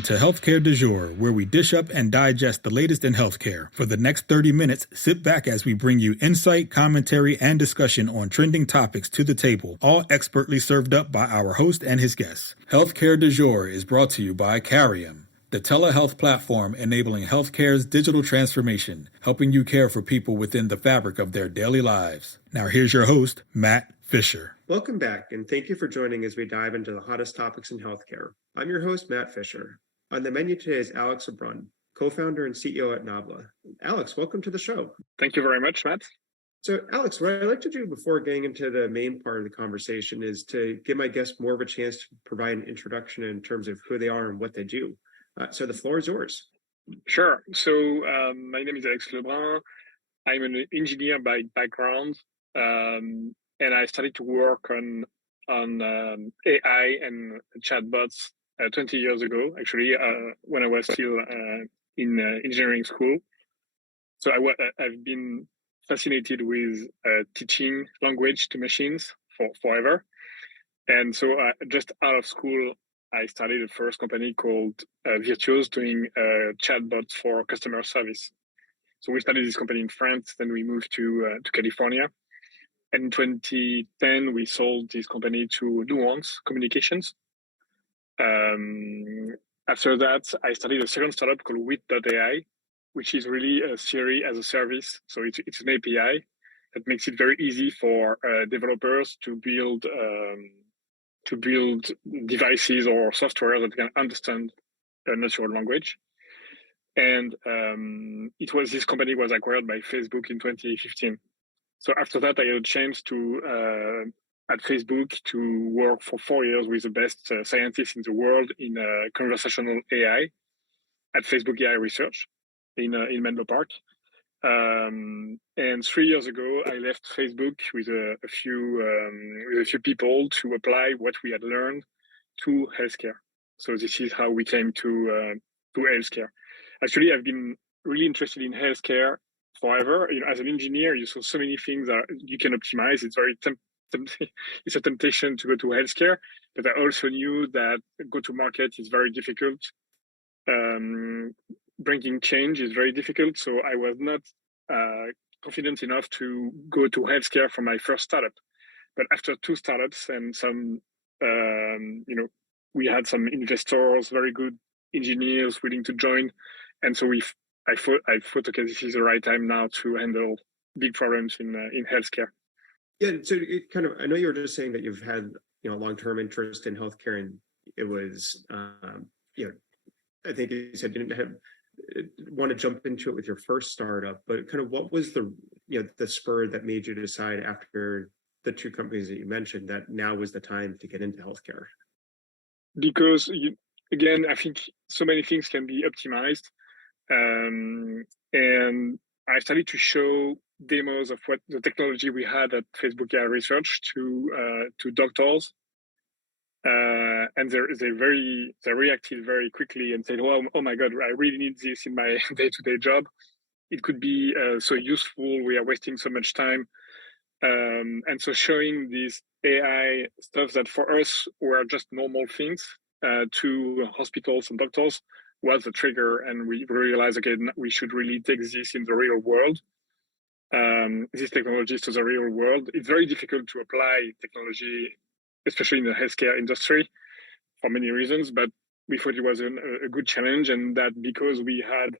Welcome to Healthcare du Jour, where we dish up and digest the latest in healthcare. For the next 30 minutes, sit back as we bring you insight, commentary, and discussion on trending topics to the table, all expertly served up by our host and his guests. Healthcare du Jour is brought to you by Carium, the telehealth platform enabling healthcare's digital transformation, helping you care for people within the fabric of their daily lives. Now here's your host, Matt Fisher. Welcome back, and thank you for joining as we dive into the hottest topics in healthcare. I'm your host, Matt Fisher. On the menu today is Alex Lebrun, co-founder and CEO at Nabla. Alex, welcome to the show. Thank you very much, Matt. So, Alex, what I'd like to do before getting into the main part of the conversation is to give my guests more of a chance to provide an introduction in terms of who they are and what they do. So the floor is yours. Sure. So my name is Alex Lebrun. I'm an engineer by background. And I started to work on AI and chatbots 20 years ago, actually, when I was still in engineering school. So I've been fascinated with teaching language to machines forever. And so just out of school, I started a first company called Virtuos doing chatbots for customer service. So we started this company in France, then we moved to California. And in 2010, we sold this company to Nuance Communications. After that, I started a second startup called Wit.ai, which is really a Siri as a service. So it's an API that makes it very easy for developers to build devices or software that can understand a natural language. And this company was acquired by Facebook in 2015. So after that, I had a chance to, at Facebook, to work for 4 years with the best scientists in the world in conversational AI at Facebook AI Research in Menlo Park. And 3 years ago, I left Facebook with a few people to apply what we had learned to healthcare. So this is how we came to healthcare. Actually, I've been really interested in healthcare forever. As an engineer, you saw so many things that you can optimize. It's very it's a temptation to go to healthcare, but I also knew that go-to-market is very difficult. Bringing change is very difficult. So I was not confident enough to go to healthcare for my first startup. But after 2 startups and some, we had some investors, very good engineers willing to join. And so I thought, okay, this is the right time now to handle big problems in healthcare. Yeah, so I know you were just saying that you've had long-term interest in healthcare, and it was I think you said you didn't want to jump into it with your first startup, but kind of what was the spur that made you decide after the 2 companies that you mentioned that now was the time to get into healthcare? Because again, I think so many things can be optimized. And I started to show demos of what the technology we had at Facebook AI Research to doctors, and they reacted very quickly and said, "Oh my God, I really need this in my day-to-day job. It could be so useful. We are wasting so much time." And so showing these AI stuff that for us were just normal things to hospitals and doctors was the trigger, and we realized, okay, we should really take this in the real world, these technologies to the real world. It's very difficult to apply technology, especially in the healthcare industry, for many reasons, but we thought it was a good challenge, and that because we had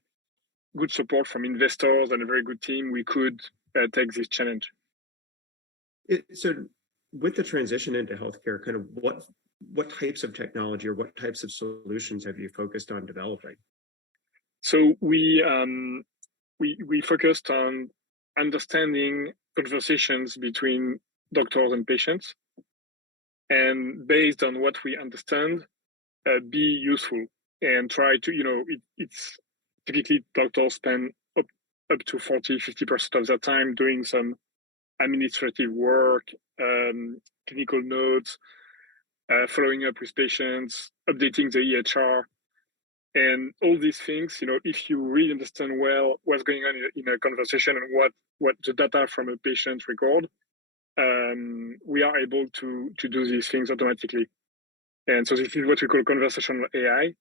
good support from investors and a very good team, we could take this challenge. So with the transition into healthcare, kind of what types of technology or what types of solutions have you focused on developing? So we focused on understanding conversations between doctors and patients, and based on what we understand, be useful and try to, it's typically doctors spend up to 40-50% of their time doing some administrative work, clinical notes, following up with patients, updating the EHR, and all these things. If you really understand well what's going on in a conversation and what the data from a patient record, we are able to do these things automatically. And so this is what we call conversational AI.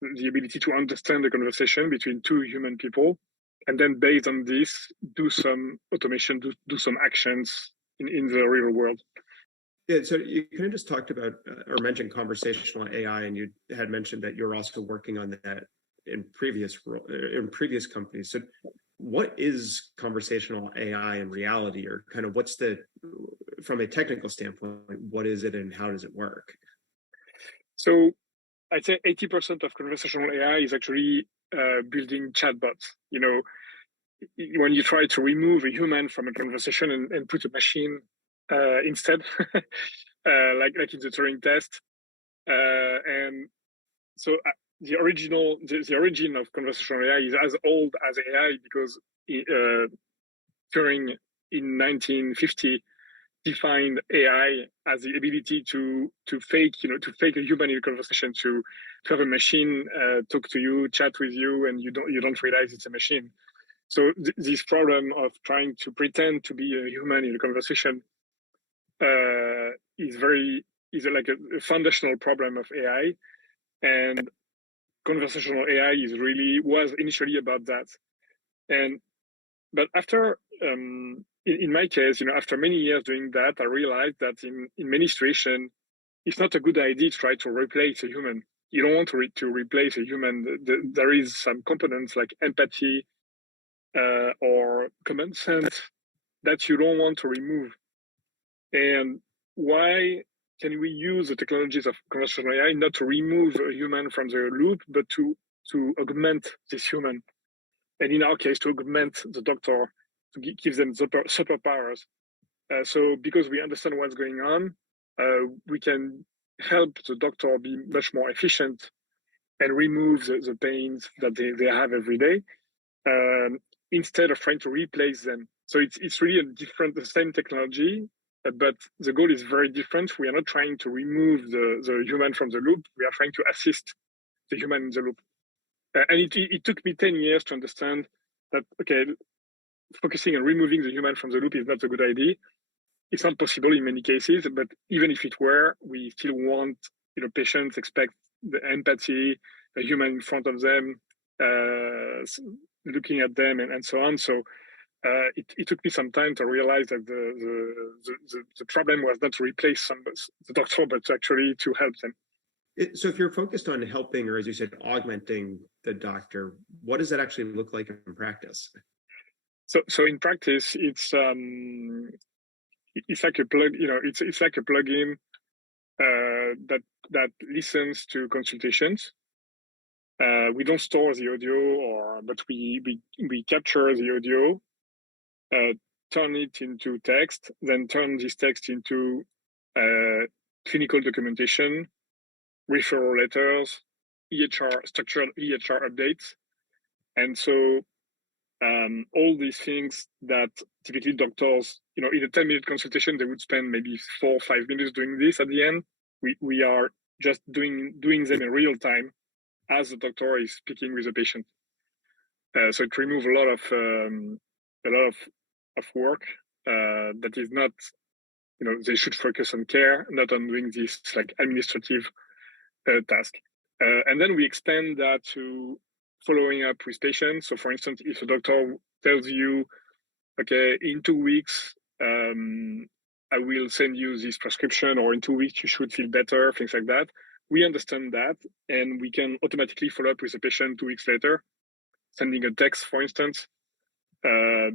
the ability to understand the conversation between two human people, and then based on this, do some automation, do some actions in the real world. Yeah, so you kind of just talked about or mentioned conversational AI, and you had mentioned that you're also working on that in previous companies. So, what is conversational AI in reality, or kind of what's from a technical standpoint, what is it and how does it work? So, I'd say 80% of conversational AI is actually building chatbots. You know, when you try to remove a human from a conversation and put a machine instead, like in the Turing test, and so the origin of conversational AI is as old as AI because Turing in 1950 defined AI as the ability to fake a human in a conversation, to have a machine talk to you, chat with you, and you don't realize it's a machine. So this problem of trying to pretend to be a human in a conversation is like a foundational problem of AI, and conversational AI was initially about that. But after in my case, after many years doing that, I realized that in many situations, it's not a good idea to try to replace a human. You don't want to replace a human. There is some components like empathy or common sense that you don't want to remove. And why can we use the technologies of conversational AI not to remove a human from the loop, but to augment this human? And in our case, to augment the doctor, to give them superpowers. So because we understand what's going on, we can help the doctor be much more efficient and remove the pains that they have every day, instead of trying to replace them. So it's really the same technology, but the goal is very different. We are not trying to remove the human from the loop. We are trying to assist the human in the loop. And it took me 10 years to understand that, okay, focusing on removing the human from the loop is not a good idea. It's not possible in many cases, but even if it were, we still want, patients expect the empathy, the human in front of them, looking at them and so on. So it took me some time to realize that the problem was not to replace the doctor, but actually to help them. So if you're focused on helping, or as you said, augmenting the doctor, what does that actually look like in practice? So in practice, it's like a plug, it's like a plugin that listens to consultations. We don't store the audio, but we capture the audio, turn it into text, then turn this text into clinical documentation, referral letters, structured EHR updates. And so all these things that typically doctors, in a 10-minute consultation, they would spend maybe 4 or 5 minutes doing this at the end. We are just doing them in real time as the doctor is speaking with the patient. So it removes a lot of work that is not, they should focus on care, not on doing this like administrative task. And then we extend that to following up with patients. So for instance, if a doctor tells you, okay, in 2 weeks, I will send you this prescription, or in 2 weeks, you should feel better, things like that. We understand that, and we can automatically follow up with the patient 2 weeks later, sending a text, for instance,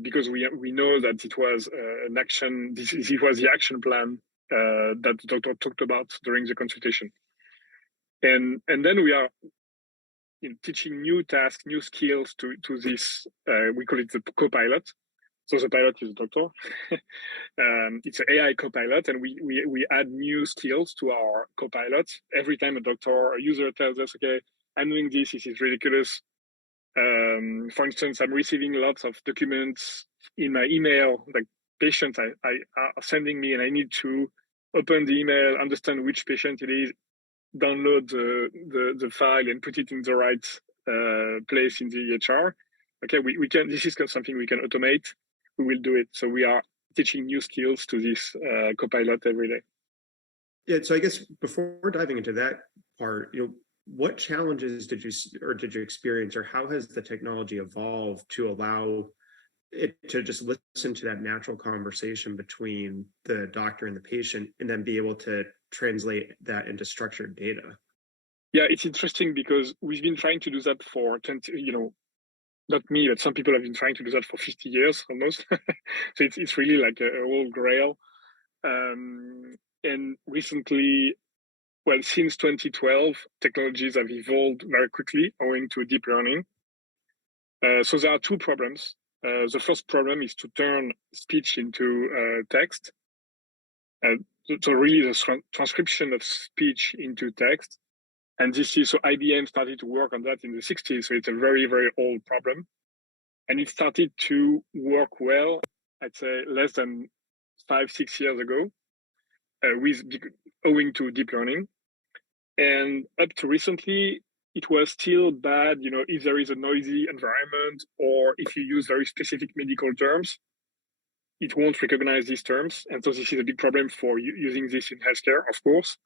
because we know that it was an action. It was the action plan that the doctor talked about during the consultation. And then we are teaching new tasks, new skills to this. We call it the co-pilot. So the pilot is a doctor. It's an AI co-pilot, and we add new skills to our co-pilot. Every time a user tells us, okay, I'm doing this is ridiculous. For instance, I'm receiving lots of documents in my email, like patients are sending me, and I need to open the email, understand which patient it is, download the file and put it in the right place in the EHR. Okay, we can. This is something we can automate. We will do it. So we are teaching new skills to this co-pilot every day. Yeah. So I guess before diving into that part, what challenges did you experience, or how has the technology evolved to allow it to just listen to that natural conversation between the doctor and the patient, and then be able to translate that into structured data? Yeah, it's interesting because we've been trying to do that for 20, not me, but some people have been trying to do that for 50 years almost. So it's really like a old grail. And recently, well, since 2012, technologies have evolved very quickly owing to deep learning. So there are two problems. The first problem is to turn speech into text. So really the transcription of speech into text. And this is, so IBM started to work on that in the 60s. So it's a very, very old problem. And it started to work well, I'd say less than 5-6 years ago, owing to deep learning. And up to recently, it was still bad, if there is a noisy environment or if you use very specific medical terms, it won't recognize these terms. And so this is a big problem for using this in healthcare, of course.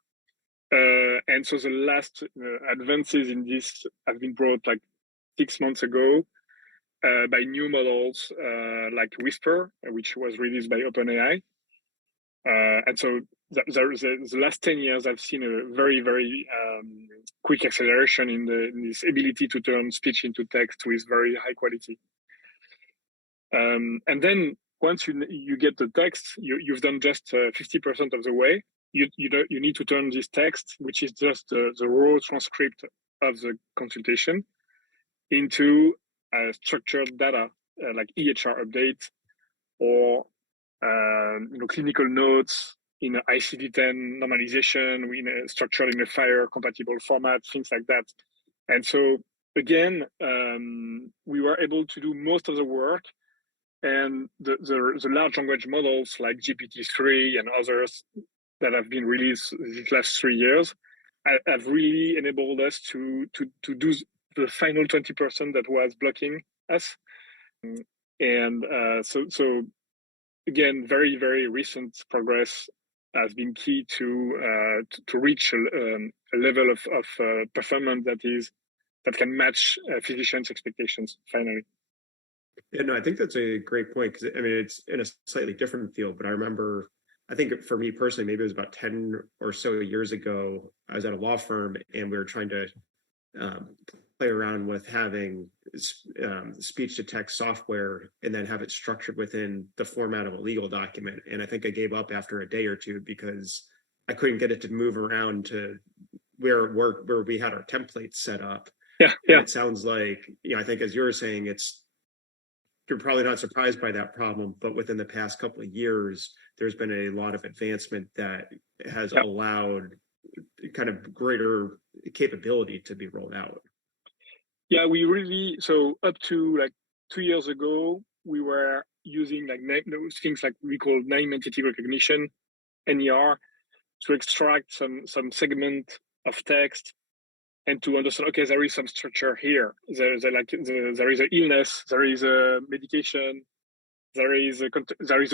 And so the last advances in this have been brought like 6 months ago by new models like Whisper, which was released by OpenAI. And so the last 10 years, I've seen a very, very quick acceleration in this ability to turn speech into text with very high quality. And then once you get the text, you've done just 50% of the way. You need to turn this text, which is just the raw transcript of the consultation, into structured data like EHR update or clinical notes in an ICD-10 normalization, structured in a FHIR compatible format, things like that. And so again, we were able to do most of the work, and the large language models like GPT-3 and others that have been released these last 3 years have really enabled us to do the final 20% that was blocking us. And so again, very, very recent progress has been key to reach a level of performance that can match physicians' expectations finally. Yeah, no, I think that's a great point, because I mean, it's in a slightly different field, but I remember, I think for me personally, maybe it was about 10 or so years ago, I was at a law firm and we were trying to play around with having speech to text software and then have it structured within the format of a legal document. And I think I gave up after a day or two because I couldn't get it to move around to where we had our templates set up. Yeah. And it sounds like, I think as you were saying, you're probably not surprised by that problem, but within the past couple of years, there's been a lot of advancement that has allowed kind of greater capability to be rolled out. Yeah, so up to like 2 years ago, we were using like things like we call name entity recognition, NER, to extract some segment of text and to understand, okay, there is some structure here. There is an illness, there is a medication, there is a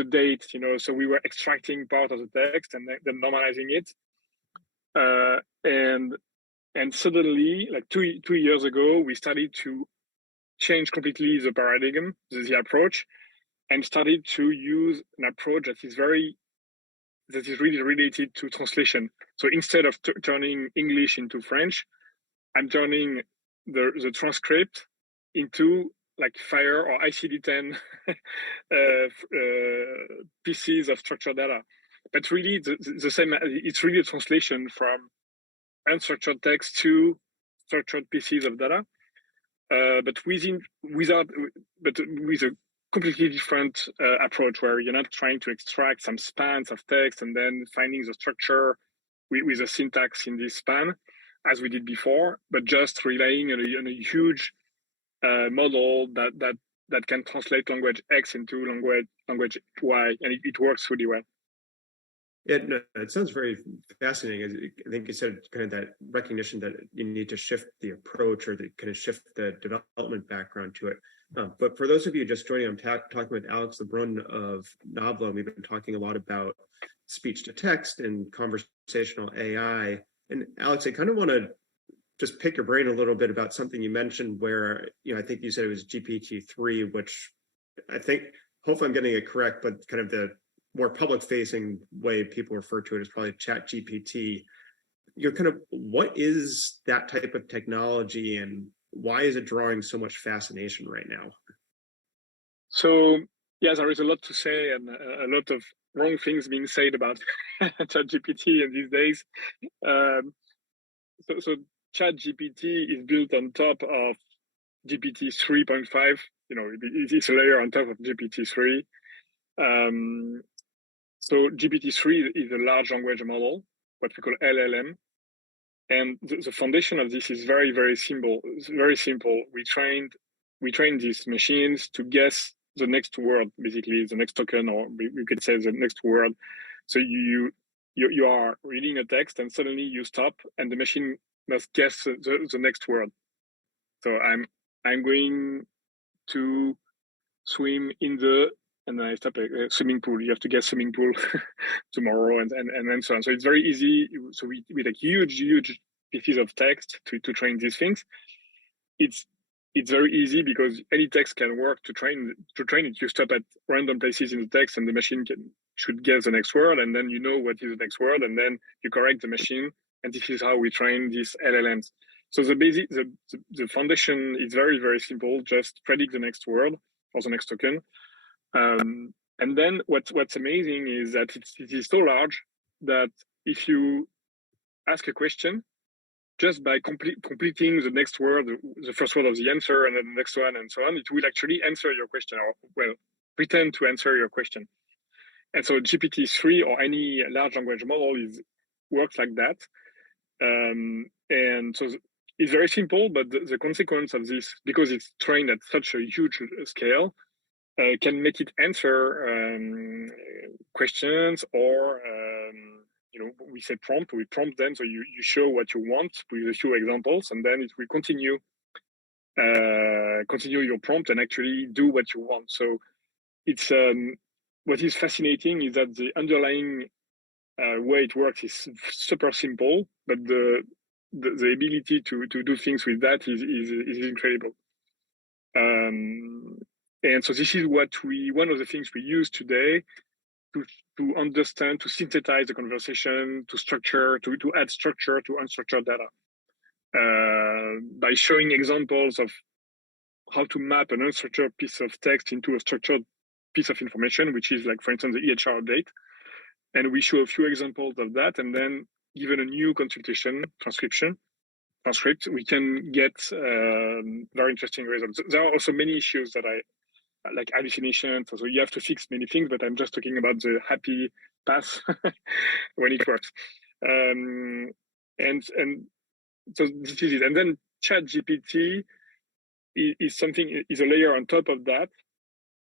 date, so we were extracting part of the text and then normalizing it. And suddenly, like two years ago, we started to change completely the paradigm, the approach, and started to use an approach that is really related to translation. So instead of turning English into French, I'm turning the transcript into like FHIR or ICD-10 pieces of structured data. But really, the same. It's really a translation from unstructured text to structured pieces of data, but with a completely different approach, where you're not trying to extract some spans of text and then finding the structure with the syntax in this span, as we did before, but just relying on a huge model that can translate language X into language Y, and it works really well. Yeah, no, it sounds very fascinating. I think you said kind of that recognition that you need to shift the approach, or kind of shift the development background to it. But for those of you just joining, I'm talking with Alex Lebrun of Nabla, and we've been talking a lot about speech to text and conversational AI. And Alex, I kind of want to just pick your brain a little bit about something you mentioned where, I think you said it was GPT-3, which I think, hopefully I'm getting it correct, but kind of the more public facing way people refer to it is probably Chat GPT. What is that type of technology and why is it drawing so much fascination right now? So yeah, there is a lot to say and a lot of wrong things being said about ChatGPT in these days. So ChatGPT is built on top of GPT 3.5. It's a layer on top of GPT 3. So GPT 3 is a large language model, what we call LLM. And the foundation of this is very, very simple. It's very simple. We trained these machines to guess the next word, basically the next token, or we could say the next word. So you are reading a text and suddenly you stop and the machine must guess the next word. So I'm going to swim in the, and then I stop a swimming pool. You have to guess swimming pool tomorrow and then so on. So it's very easy. So we like huge pieces of text to train these things. It's very easy because any text can work to train it. You stop at random places in the text and the machine should guess the next word, and then you know what is the next word, and then you correct the machine. And this is how we train these LLMs. So the foundation is very, very simple. Just predict the next word or the next token. And then what's amazing is that it is so large that if you ask a question, just by completing the next word, the first word of the answer, and then the next one, and so on, it will actually answer your question, or well, pretend to answer your question. And so GPT-3 or any large language model works like that. And so it's very simple, but the consequence of this, because it's trained at such a huge scale, can make it answer questions or we say prompt. We prompt them, so you show what you want with a few examples, and then it will continue your prompt and actually do what you want. So it's what is fascinating is that the underlying way it works is super simple, but the ability to do things with that is incredible. And so this is one of the things we use today to understand, to synthesize the conversation, to structure, to add structure to unstructured data. By showing examples of how to map an unstructured piece of text into a structured piece of information, which is like, for instance, the EHR update. And we show a few examples of that, and then given a new transcript, we can get very interesting results. There are also many issues that like hallucinations, so you have to fix many things, but I'm just talking about the happy path when it works. And so this is it. And then ChatGPT is a layer on top of that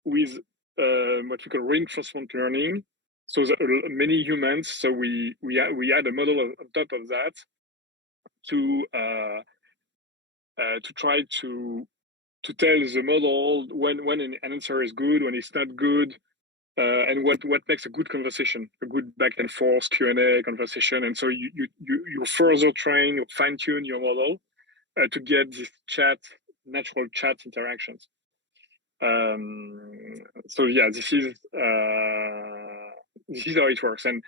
with what we call reinforcement learning. So many humans, so we add a model on top of that to try to tell the model when an answer is good, when it's not good, and what makes a good conversation, a good back and forth Q&A conversation. And so you further train, fine tune your model to get this natural chat interactions. So yeah, this is how it works. And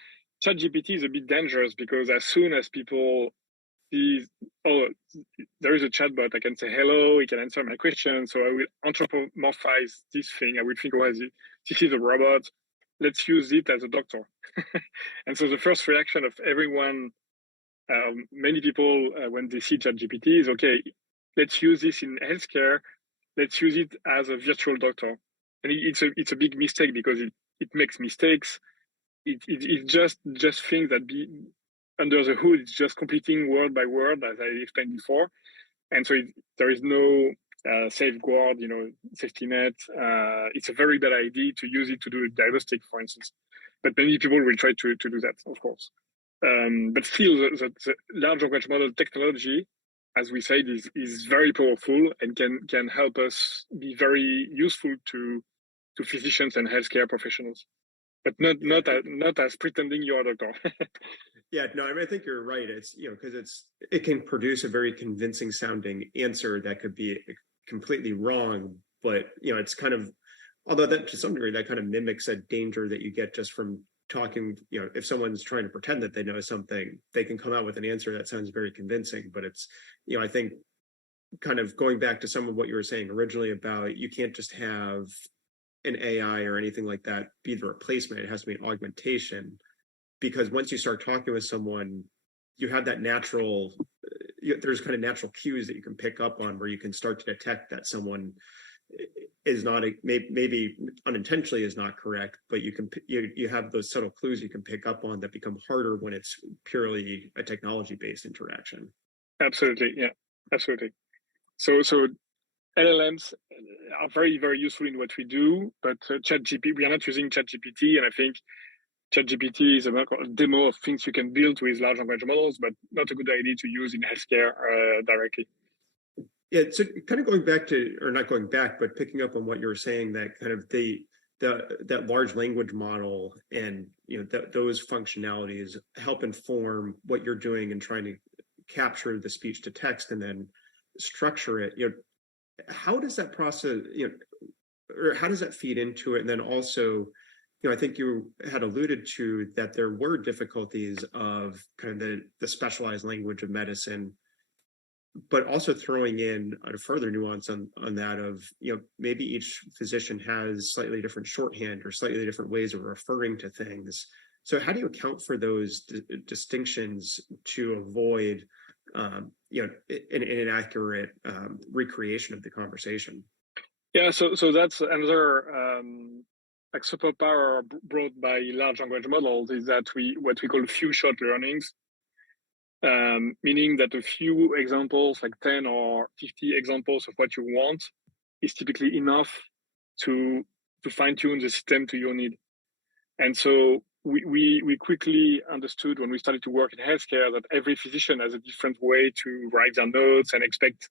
ChatGPT is a bit dangerous because as soon as people see, oh, there is a chatbot, I can say hello, he can answer my question. So I will anthropomorphize this thing. I will think, oh, this is a robot. Let's use it as a doctor. And so the first reaction of everyone, many people, when they see ChatGPT is, okay, let's use this in healthcare. Let's use it as a virtual doctor. And it's a big mistake because it makes mistakes. It just things that be under the hood. It's just completing word by word, as I explained before. And so there is no safeguard, safety net. It's a very bad idea to use it to do a diagnostic, for instance. But many people will try to do that, of course. But still, the large language model technology, as we said, is very powerful and can help us be very useful to physicians and healthcare professionals, but not as pretending you're a doctor. Yeah, no, I mean, I think you're right. It's, because it can produce a very convincing sounding answer that could be completely wrong, but it's kind of, although that to some degree that kind of mimics a danger that you get just from talking. If someone's trying to pretend that they know something, they can come out with an answer that sounds very convincing, but it's, I think kind of going back to some of what you were saying originally about you can't just have an AI or anything like that be the replacement. It has to be an augmentation, because once you start talking with someone, you have that natural, there's kind of natural cues that you can pick up on where you can start to detect that someone is not maybe unintentionally is not correct, but you have those subtle clues you can pick up on that become harder when it's purely a technology based interaction. Absolutely, yeah, absolutely. So LLMs are very, very useful in what we do, but ChatGPT, we are not using ChatGPT, and I think ChatGPT is a demo of things you can build with large language models, but not a good idea to use in healthcare directly. Yeah, so kind of going back to, or not going back, but picking up on what you were saying, that kind of that large language model and those functionalities help inform what you're doing and trying to capture the speech to text and then structure it. How does that process, or how does that feed into it? And then also, I think you had alluded to that there were difficulties of kind of the specialized language of medicine, but also throwing in a further nuance on that of, maybe each physician has slightly different shorthand or slightly different ways of referring to things. So how do you account for those distinctions to avoid, an inaccurate recreation of the conversation? Yeah, so that's another like superpower brought by large language models, is that what we call few shot learnings, meaning that a few examples, like 10 or 50 examples of what you want, is typically enough to fine tune the system to your need. And so we quickly understood when we started to work in healthcare that every physician has a different way to write their notes and expect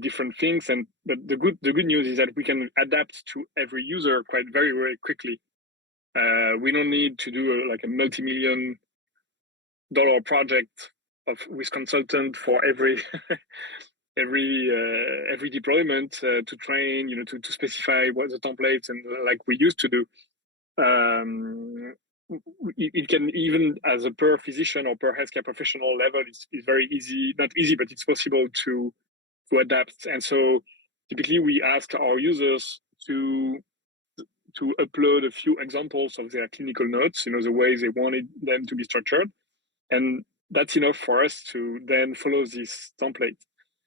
different things. And but the good news is that we can adapt to every user quite very, very quickly. We don't need to do like a multi-million-dollar project with consultant for every every deployment to train, to specify what the templates and like we used to do. It can, even as a per physician or per healthcare professional level, is very easy, not easy, but it's possible to adapt. And so typically we ask our users to upload a few examples of their clinical notes, the ways they wanted them to be structured. And that's enough for us to then follow this template.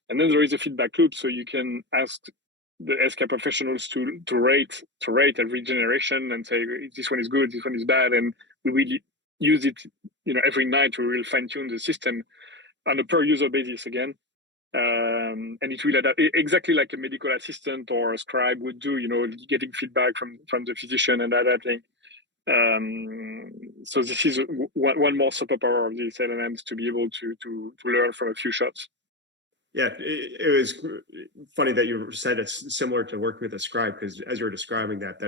And then there is a feedback loop, so you can ask the healthcare professionals to rate every generation and say this one is good, this one is bad, and we will use it, every night. We will fine tune the system on a per user basis again, and it will adapt exactly like a medical assistant or a scribe would do. Getting feedback from the physician and adapting. So this is one more superpower of these LLMs, to be able to learn from a few shots. Yeah, it was funny that you said it's similar to working with a scribe, because as you were describing that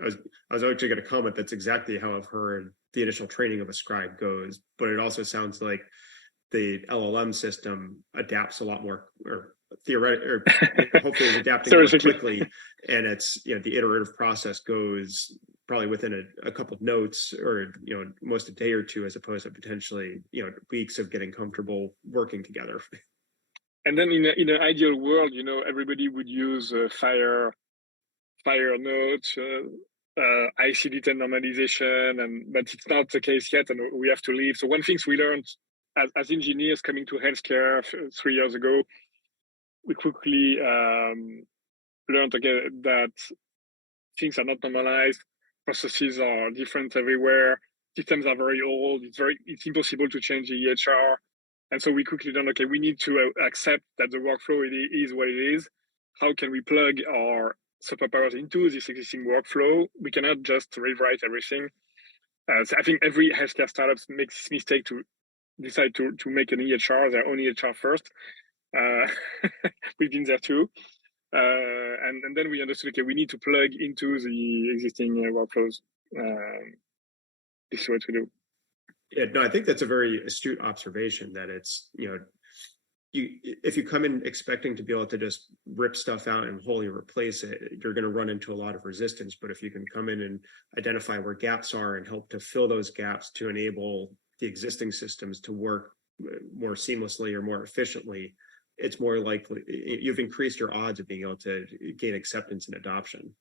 I was actually going to comment that's exactly how I've heard the initial training of a scribe goes. But it also sounds like the LLM system adapts a lot more, or hopefully is adapting more quickly, and it's the iterative process goes probably within a couple of notes, or most a day or two, as opposed to potentially weeks of getting comfortable working together. And then in an ideal world, everybody would use Fire Notes, ICD-10 normalization, but it's not the case yet, and we have to leave. So one thing we learned as engineers coming to healthcare 3 years ago, we quickly learned again that things are not normalized, processes are different everywhere, systems are very old, it's impossible to change the EHR. And so we quickly learned, okay, we need to accept that the workflow is what it is. How can we plug our superpowers into this existing workflow? We cannot just rewrite everything. So I think every healthcare startup makes this mistake to decide to make an EHR, their own EHR first. We've been there too. And then we understood, okay, we need to plug into the existing workflows. This is what we do. Yeah, no, I think that's a very astute observation that it's, if you come in expecting to be able to just rip stuff out and wholly replace it, you're going to run into a lot of resistance. But if you can come in and identify where gaps are and help to fill those gaps to enable the existing systems to work more seamlessly or more efficiently, it's more likely you've increased your odds of being able to gain acceptance and adoption.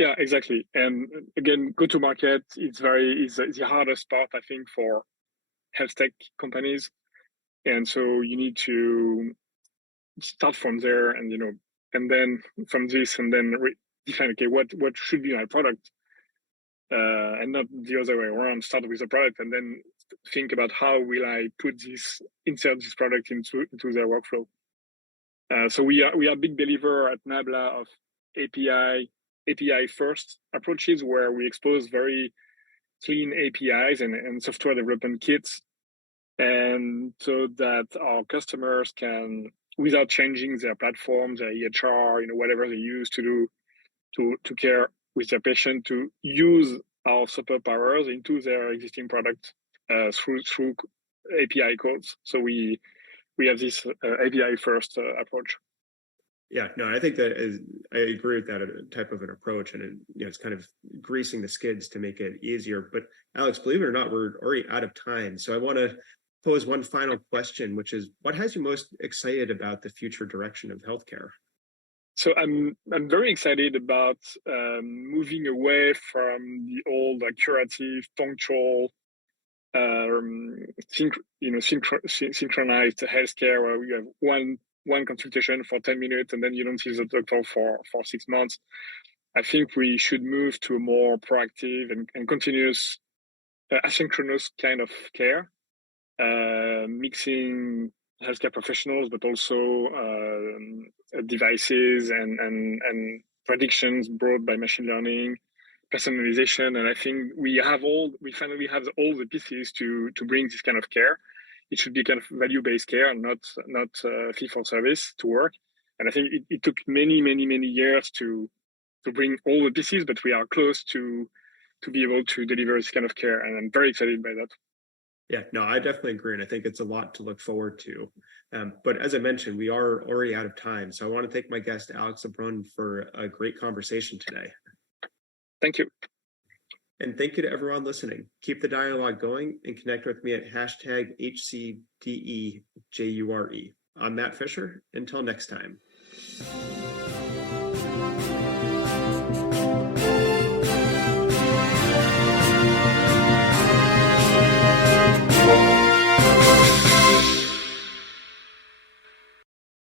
Yeah, exactly. And again, go to market is the hardest part, I think, for health tech companies. And so you need to start from there, and and then from this, and then define, okay, what should be my product, and not the other way around. Start with the product, and then think about how will I insert this product into their workflow. So we are a big believer at Nabla of API first approaches, where we expose very clean APIs and software development kits, and so that our customers can, without changing their platforms, their EHR, whatever they use to care with their patient, to use our superpowers into their existing product through API codes. So we have this API first approach. Yeah, no, I think I agree with that type of an approach, and it's kind of greasing the skids to make it easier. But Alex, believe it or not, we're already out of time. So I want to pose one final question, which is, what has you most excited about the future direction of healthcare? So I'm very excited about moving away from the old curative, punctual, synchronized healthcare, where we have one consultation for 10 minutes and then you don't see the doctor for 6 months. I think we should move to a more proactive and continuous asynchronous kind of care, mixing healthcare professionals, but also devices and predictions brought by machine learning, personalization. And I think we finally have all the pieces to bring this kind of care. It should be kind of value-based care, not fee for service to work. And I think it took many years to bring all the pieces, but we are close to be able to deliver this kind of care, and I'm very excited by that. Yeah, no, I definitely agree. And I think it's a lot to look forward to. But as I mentioned, we are already out of time. So I want to thank my guest, Alex Lebrun, for a great conversation today. Thank you. And thank you to everyone listening. Keep the dialogue going and connect with me at #HCDEJURE. I'm Matt Fisher. Until next time.